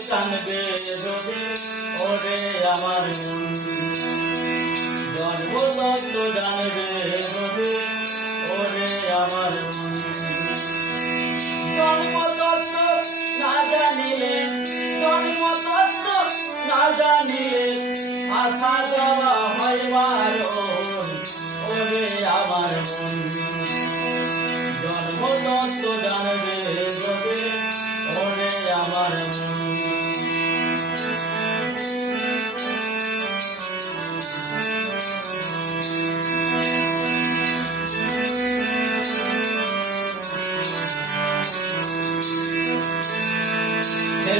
জানবে রবে ওরে আমার জন্ম তত্ত্ব জানবে রবে ওরে আমার মন জন্ম। তত্ত্ব না জানিলে জন্ম তত্ত্ব না জানিলে আসা যাওয়া বারণ ওরে আমার মন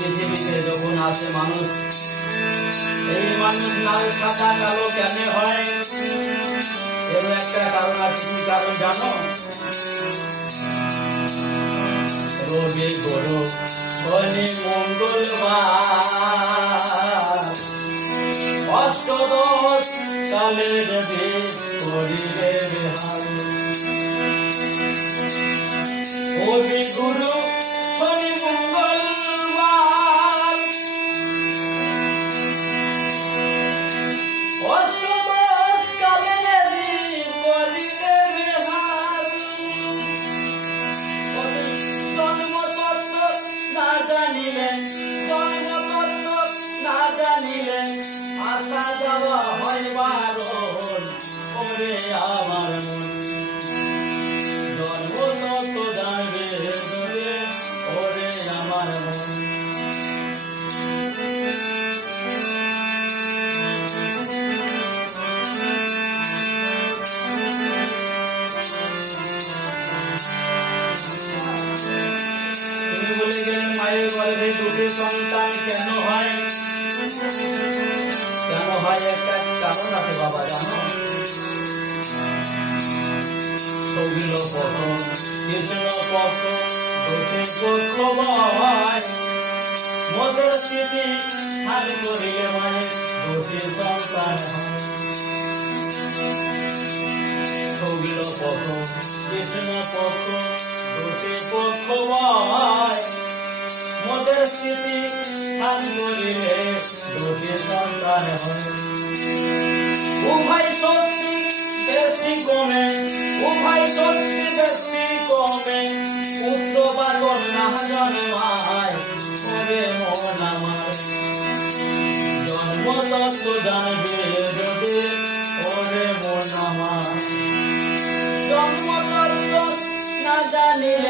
পৃথিবীতে যখন আসে মানুষ। এই মানুষ লাল, সাদা, কালো কেন হয়? এর একটা কারণ আছে, কি কারণ জানো? রবি গরু শনি মঙ্গলবার। অষ্টদশ কালে করিবে বেহাল রবি গুরু বলে গেলেন মায়ের গর্ভে, দুটি সন্তান কেন হয়? কেন হয় একটা কারণ আছে বাবা, জানো? সৌবিল পথ কৃষ্ণ পথ পক্ষ হয়। মধুর স্মৃতি হার করিলে মায়ের সন্তান কৃষ্ণ হয়। মোদের স্মৃতি করিলে দুটি সন্তান হয়। উভয় শক্তি বেশি কমে, উভয় শক্তি বেশি কমে পুত্র বা কন্যা জন্মায় ওরে মন আমার। জন্ম জানবে রবে ওরে মন আমার। জন্মতত্ত্ব না জানিলে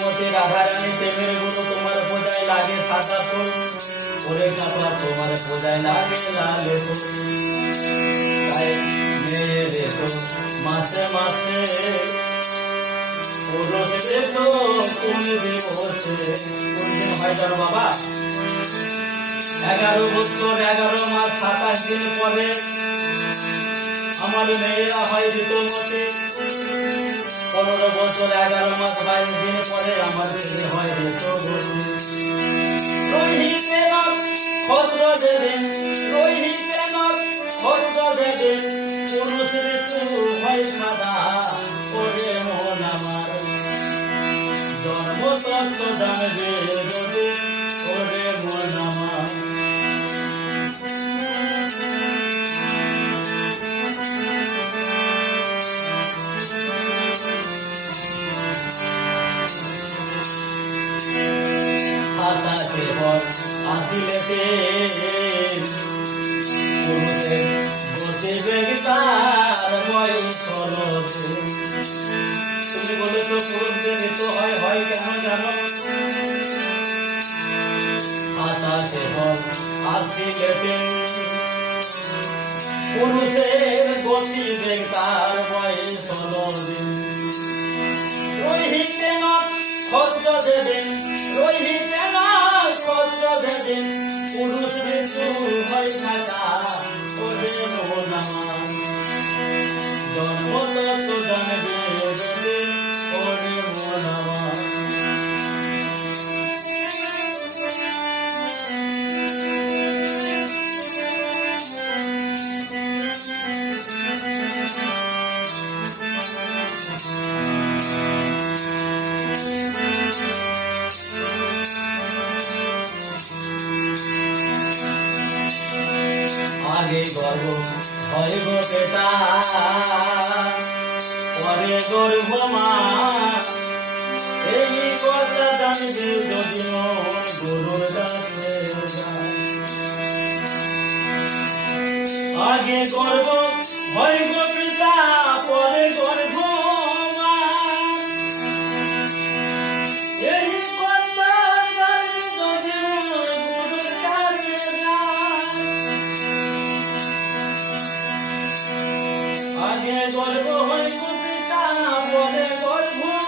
মতে রাধা প্রেমের গুরু তোমার পূজায় লাগে সাদা ফুল। ওরে কাপড় তোমার পূজায় লাগে লাগে ফুল। মাসে মাসে বাবা? এগারো বছর এগারো মাস, সাতাশ দিন পরে আমার মেয়েরা হয় ঋতুমতে পনেরো বছর, এগারো মাস, বাইশ দিন পরে আমার ছেলে হয় প্রভু রোহিতে নখ খদ্র জানবে। বয়স হলতে তুমি বলে তো পুরুষদের ঋতু হয় হয় কেন জানো? সাতাশে পর আসিলেতে পুরুষের বসিবে তার বয়স হলতে রোহিতে নখ খদ্র দেবেন রোহিতে নখ খদ্র দেবেন পুরুষ ঋতু হয় থাকা আগে গর্ব গো বেটা পরে গর্ব মা। এই কথা জানবে যদি মন গুরুর আগে গর্ব হয় গর্ব হইব পিতা বলে গর্ব।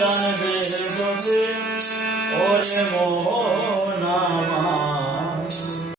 জানবে রবে ওরে মন